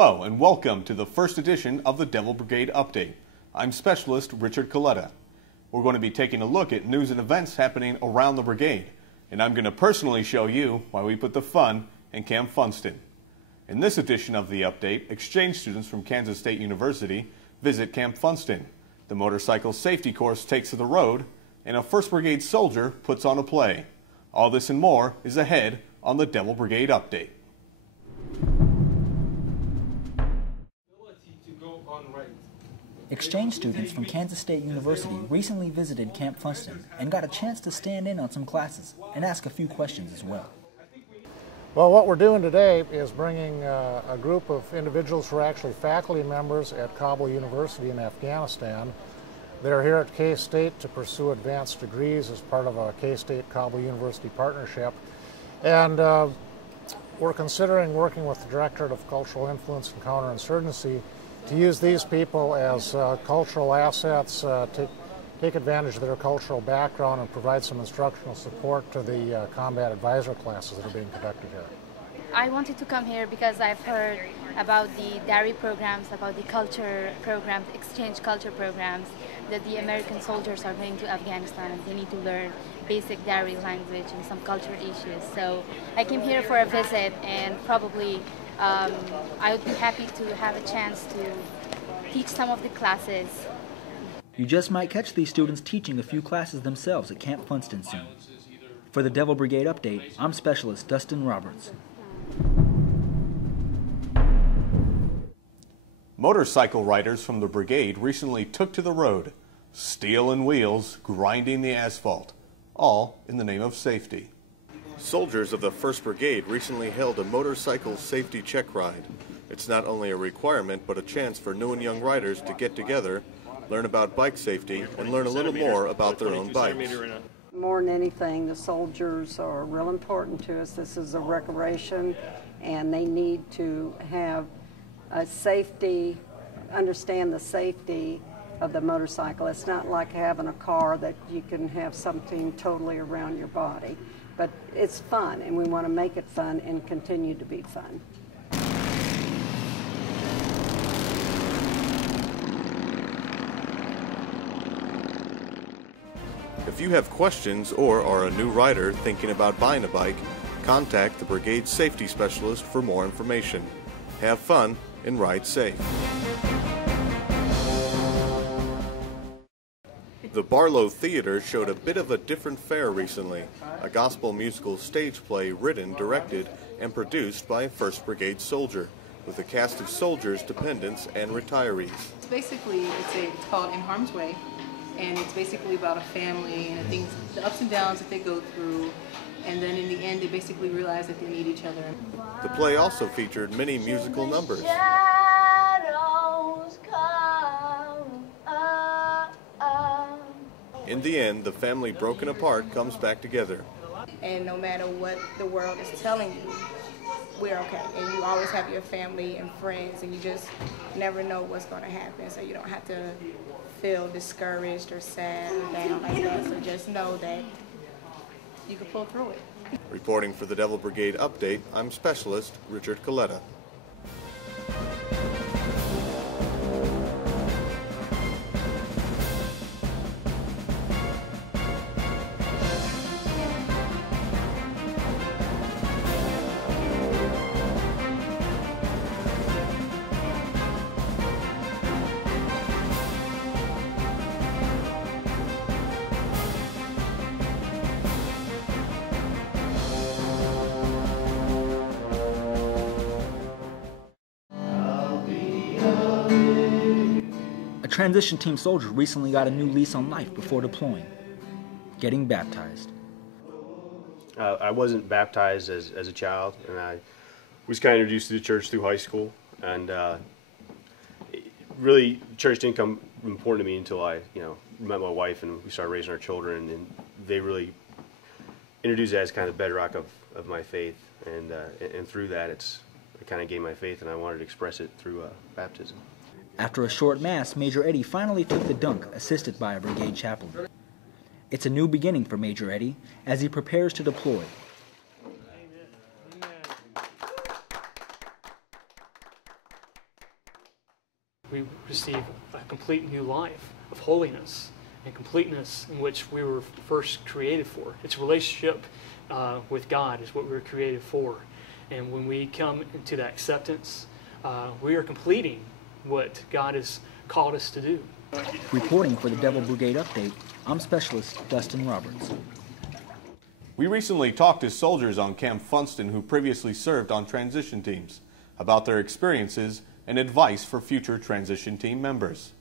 Hello and welcome to the first edition of the Devil Brigade Update. I'm Specialist Richard Colletta. We're going to be taking a look at news and events happening around the brigade, and I'm going to personally show you why we put the fun in Camp Funston. In this edition of the update, exchange students from Kansas State University visit Camp Funston. The motorcycle safety course takes to the road, and a 1st Brigade soldier puts on a play. All this and more is ahead on the Devil Brigade Update. Exchange students from Kansas State University recently visited Camp Funston and got a chance to stand in on some classes and ask a few questions as well. Well, what we're doing today is bringing a group of individuals who are actually faculty members at Kabul University in Afghanistan. They're here at K-State to pursue advanced degrees as part of a K-State-Kabul University partnership. And we're considering working with the Directorate of Cultural Influence and Counterinsurgency to use these people as cultural assets, take advantage of their cultural background and provide some instructional support to the combat advisor classes that are being conducted here. I wanted to come here because I've heard about the dairy programs, about the culture programs, exchange culture programs that the American soldiers are going to Afghanistan, and they need to learn basic dairy language and some culture issues. So I came here for a visit, and probably I would be happy to have a chance to teach some of the classes. You just might catch these students teaching a few classes themselves at Camp Funston soon. For the Devil Brigade Update, I'm Specialist Dustin Roberts. Motorcycle riders from the brigade recently took to the road, steel and wheels grinding the asphalt, all in the name of safety. Soldiers of the 1st Brigade recently held a motorcycle safety check ride. It's not only a requirement, but a chance for new and young riders to get together, learn about bike safety, and learn a little more about their own bikes. More than anything, the soldiers are real important to us. This is a recreation, and they need to have a safety, understand the safety of the motorcycle. It's not like having a car that you can have something totally around your body. But it's fun, and we want to make it fun and continue to be fun. If you have questions or are a new rider thinking about buying a bike, contact the Brigade Safety Specialist for more information. Have fun and ride safe. The Barlow Theater showed a bit of a different fare recently, a gospel musical stage play written, directed, and produced by a 1st Brigade soldier, with a cast of soldiers, dependents, and retirees. Basically, it's called In Harm's Way, and it's basically about a family and things, the ups and downs that they go through, and then in the end they basically realize that they need each other. The play also featured many musical numbers. In the end, the family broken apart comes back together. And no matter what the world is telling you, we're okay. And you always have your family and friends, and you just never know what's going to happen. So you don't have to feel discouraged or sad or down like that. So just know that you can pull through it. Reporting for the Devil Brigade Update, I'm Specialist Richard Colletta. A transition team soldier recently got a new lease on life before deploying, getting baptized. I wasn't baptized as a child, and I was kind of introduced to the church through high school, and really church didn't come important to me until I met my wife and we started raising our children, and they really introduced it as kind of bedrock of my faith, and through that it kind of gained my faith, and I wanted to express it through baptism. After a short mass, Major Eddie finally took the dunk, assisted by a brigade chaplain. It's a new beginning for Major Eddie as he prepares to deploy. We receive a complete new life of holiness and completeness in which we were first created for. It's a relationship with God is what we were created for. And when we come into that acceptance, we are completing what God has called us to do. Reporting for the Devil Brigade Update, I'm Specialist Dustin Roberts. We recently talked to soldiers on Camp Funston who previously served on transition teams about their experiences and advice for future transition team members.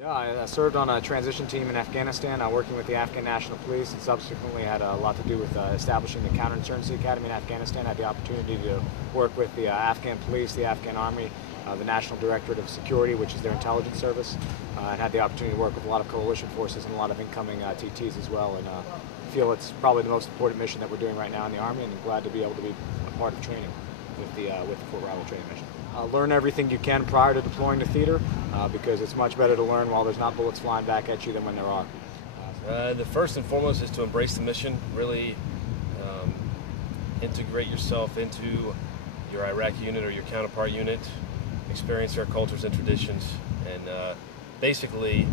Yeah, I served on a transition team in Afghanistan, working with the Afghan National Police, and subsequently had a lot to do with establishing the Counterinsurgency Academy in Afghanistan. I had the opportunity to work with the Afghan Police, the Afghan Army, the National Directorate of Security, which is their intelligence service, and had the opportunity to work with a lot of coalition forces and a lot of incoming TTs as well. And I feel it's probably the most important mission that we're doing right now in the Army, and I'm glad to be able to be a part of training with the Fort Riley training mission. Learn everything you can prior to deploying to theater, because it's much better to learn while there's not bullets flying back at you than when there are. The first and foremost is to embrace the mission, really integrate yourself into your Iraqi unit or your counterpart unit, experience their cultures and traditions, and basically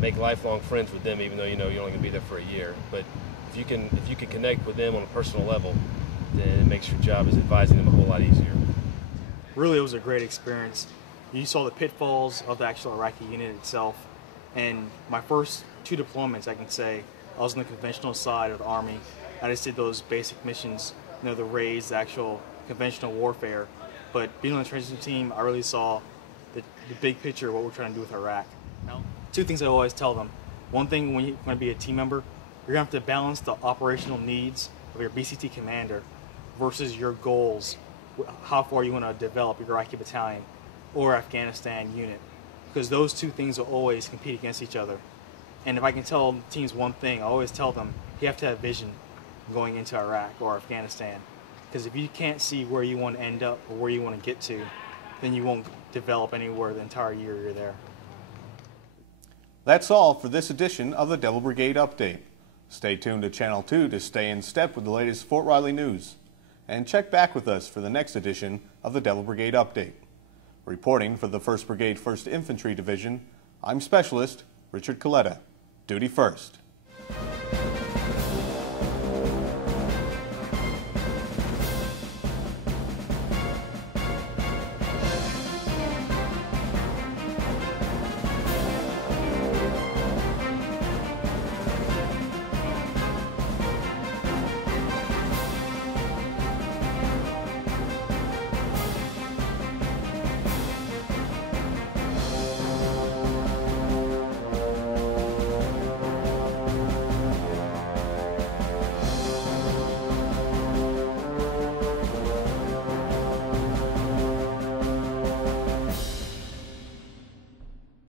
make lifelong friends with them, even though you know you're only going to be there for a year. But if you can connect with them on a personal level, then it makes your job as advising them a whole lot easier. Really, it was a great experience. You saw the pitfalls of the actual Iraqi unit itself, and my first 2 deployments, I can say, I was on the conventional side of the Army. I just did those basic missions, you know, the raids, the actual conventional warfare. But being on the transition team, I really saw the big picture of what we're trying to do with Iraq. Now, 2 things I always tell them. One thing, when you're going to be a team member, you're going to have to balance the operational needs of your BCT commander versus your goals, how far you want to develop your Iraqi battalion or Afghanistan unit, because those 2 things will always compete against each other. And if I can tell teams one thing, I always tell them you have to have vision going into Iraq or Afghanistan, because if you can't see where you want to end up or where you want to get to, then you won't develop anywhere the entire year you're there. That's all for this edition of the Devil Brigade Update. Stay tuned to Channel 2 to stay in step with the latest Fort Riley news. And check back with us for the next edition of the Devil Brigade Update. Reporting for the 1st Brigade 1st Infantry Division, I'm Specialist Richard Colletta. Duty first.